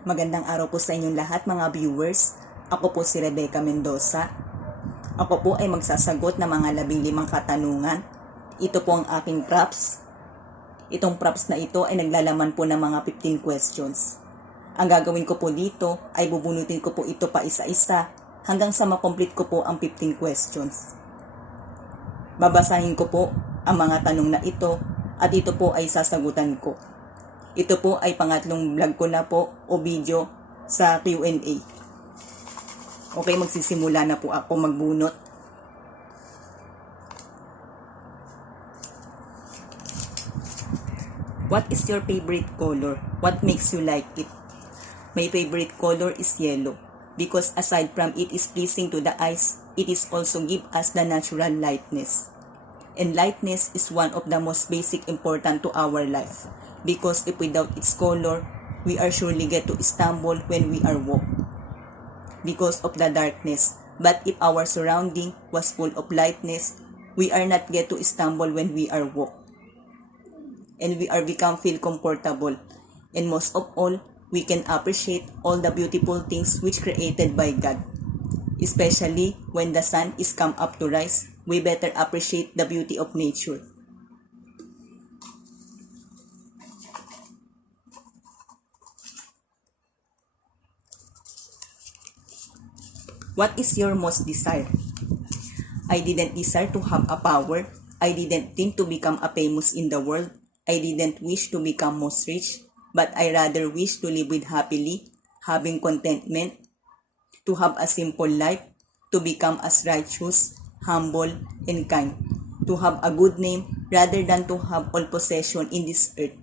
Magandang araw po sa inyong lahat mga viewers. Ako po si Rebecca Mendoza. Ako po ay magsasagot ng mga 15 katanungan. Ito po ang aking props. Itong props na ito ay naglalaman po ng mga 15 questions. Ang gagawin ko po dito ay bubunutin ko po ito pa isa-isa hanggang sa makomplete ko po ang 15 questions. Babasahin ko po ang mga tanong na ito at ito po ay sasagutan ko. Ito po ay pangatlong vlog ko na po o video sa Q&A. Okay, magsisimula na po ako magbunot. What is your favorite color? What makes you like it? My favorite color is yellow because aside from it is pleasing to the eyes, it is also give us the natural lightness. And lightness is one of the most basic important to our life. Because if without its color, we are surely get to stumble when we are walk. Because of the darkness. But if our surrounding was full of lightness, we are not get to stumble when we are walk. And we are become feel comfortable. And most of all, we can appreciate all the beautiful things which created by God. Especially when the sun is come up to rise, we better appreciate the beauty of nature. What is your most desire? I didn't desire to have a power. I didn't think to become a famous in the world. I didn't wish to become most rich. But I rather wish to live with happily, having contentment, to have a simple life, to become as righteous, humble, and kind. To have a good name rather than to have all possession in this earth.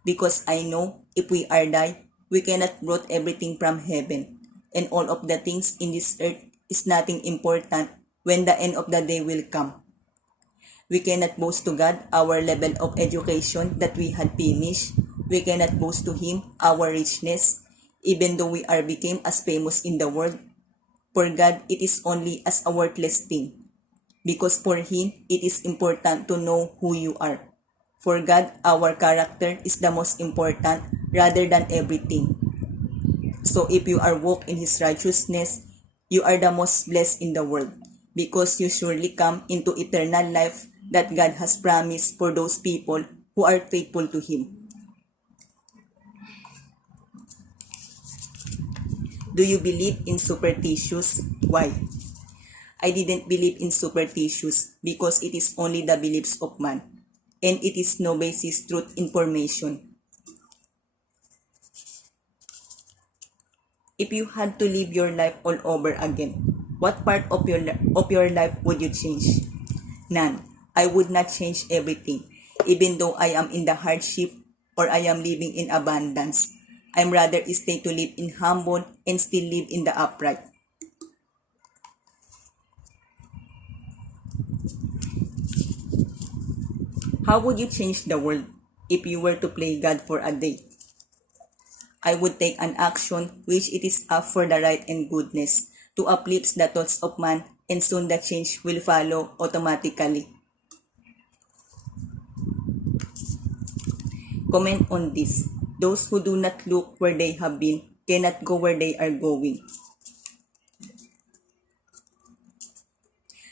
Because I know if we are die, we cannot brought everything from heaven. And all of the things in this earth is nothing important when the end of the day will come. We cannot boast to God our level of education that we had finished. We cannot boast to Him our richness, even though we are became as famous in the world. For God, it is only as a worthless thing. Because for Him, it is important to know who you are. For God, our character is the most important rather than everything. So if you are walk in His righteousness, you are the most blessed in the world because you surely come into eternal life that God has promised for those people who are faithful to Him. Do you believe in superstitious? Why? I didn't believe in superstitious because it is only the beliefs of man and it is no basis truth information. If you had to live your life all over again, what part of your life would you change? None. I would not change everything. Even though I am in the hardship or I am living in abundance, I'm rather stay to live in humble and still live in the upright. How would you change the world if you were to play God for a day? I would take an action which it is up for the right and goodness to uplift the thoughts of man and soon the change will follow automatically. Comment on this. Those who do not look where they have been cannot go where they are going.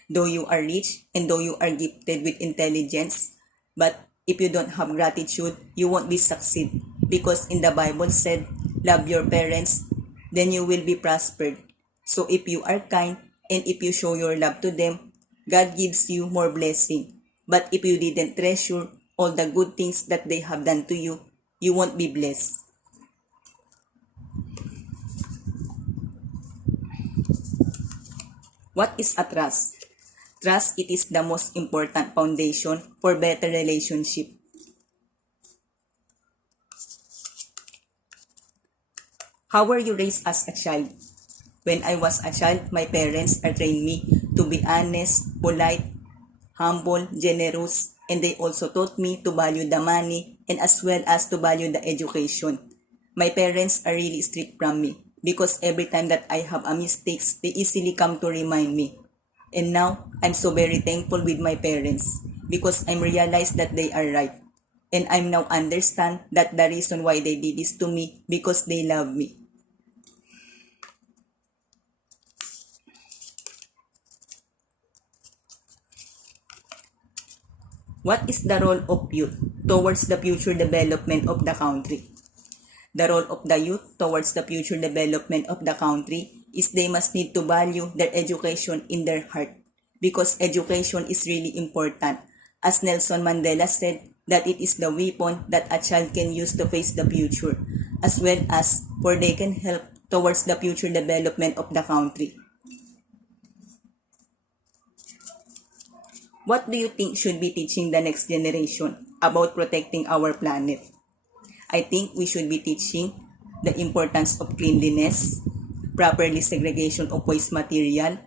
Though you are rich and though you are gifted with intelligence, but if you don't have gratitude, you won't be succeed. Because in the Bible said, love your parents, then you will be prospered. So if you are kind and if you show your love to them, God gives you more blessing. But if you didn't treasure all the good things that they have done to you, you won't be blessed. What is a trust? Trust, it is the most important foundation for better relationship. How were you raised as a child? When I was a child, my parents trained me to be honest, polite, humble, generous, and they also taught me to value the money and as well as to value the education. My parents are really strict from me because every time that I have a mistakes, they easily come to remind me. And now, I'm so very thankful with my parents because I'm realized that they are right. And I'm now understand that the reason why they did this to me because they love me. What is the role of youth towards the future development of the country? The role of the youth towards the future development of the country is they must need to value their education in their heart, because education is really important. As Nelson Mandela said, that it is the weapon that a child can use to face the future, as well as for they can help towards the future development of the country. What do you think should be teaching the next generation about protecting our planet? I think we should be teaching the importance of cleanliness, properly segregation of waste material,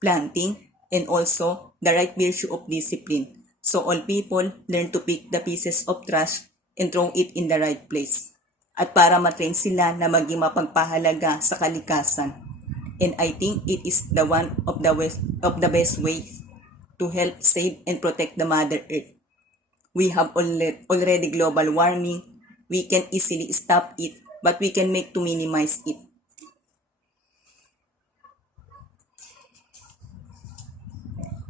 planting, and also the right virtue of discipline. So all people learn to pick the pieces of trash and throw it in the right place. At para matrain sila na maging mapagpahalaga sa kalikasan. And I think it is the one of the best ways to help save and protect the Mother Earth. We have already global warming. We can easily stop it, but we can make to minimize it.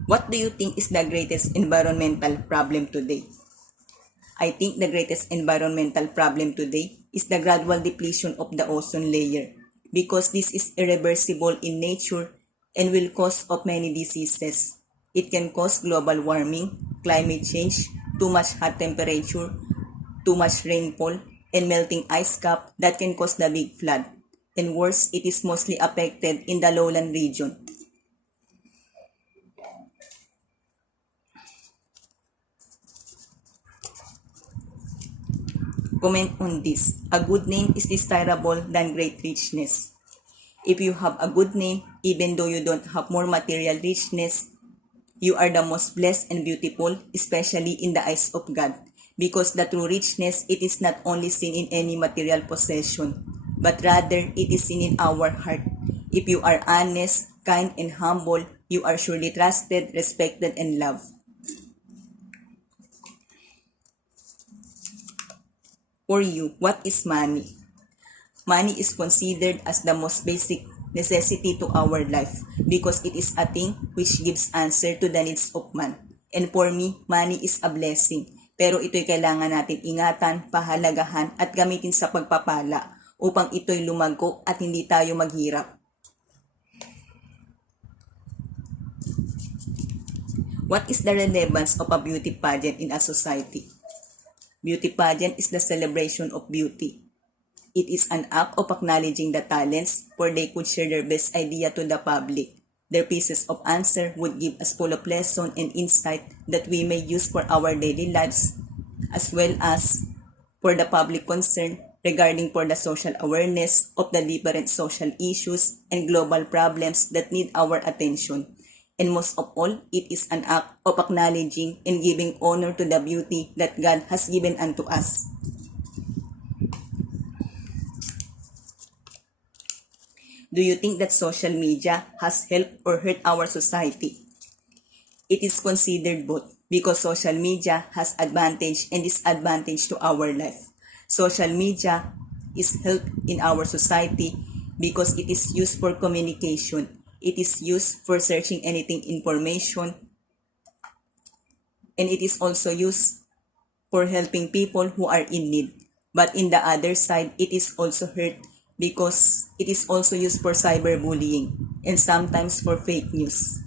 What do you think is the greatest environmental problem today? I think the greatest environmental problem today is the gradual depletion of the ozone layer, because this is irreversible in nature and will cause of many diseases. It can cause global warming, climate change, too much hot temperature, too much rainfall, and melting ice cap that can cause the big flood. And worse, it is mostly affected in the lowland region. Comment on this. A good name is desirable than great richness. If you have a good name, even though you don't have more material richness, you are the most blessed and beautiful, especially in the eyes of God. Because the true richness, it is not only seen in any material possession, but rather it is seen in our heart. If you are honest, kind, and humble, you are surely trusted, respected, and loved. For you, what is money? Money is considered as the most basic necessity to our life because it is a thing which gives answer to the needs of man. And for me, money is a blessing. Pero ito'y kailangan natin ingatan, pahalagahan at gamitin sa pagpapala upang ito'y lumago at hindi tayo maghirap. What is the relevance of a beauty pageant in a society? Beauty pageant is the celebration of beauty. It is an act of acknowledging the talents where they could share their best idea to the public. Their pieces of answer would give us full of lesson and insight that we may use for our daily lives, as well as for the public concern regarding for the social awareness of the different social issues and global problems that need our attention. And most of all, it is an act of acknowledging and giving honor to the beauty that God has given unto us. Do you think that social media has helped or hurt our society? It is considered both because social media has advantage and disadvantage to our life. Social media is help in our society because it is used for communication. It is used for searching anything information, and it is also used for helping people who are in need. But in the other side, it is also hurt because it is also used for cyberbullying and sometimes for fake news.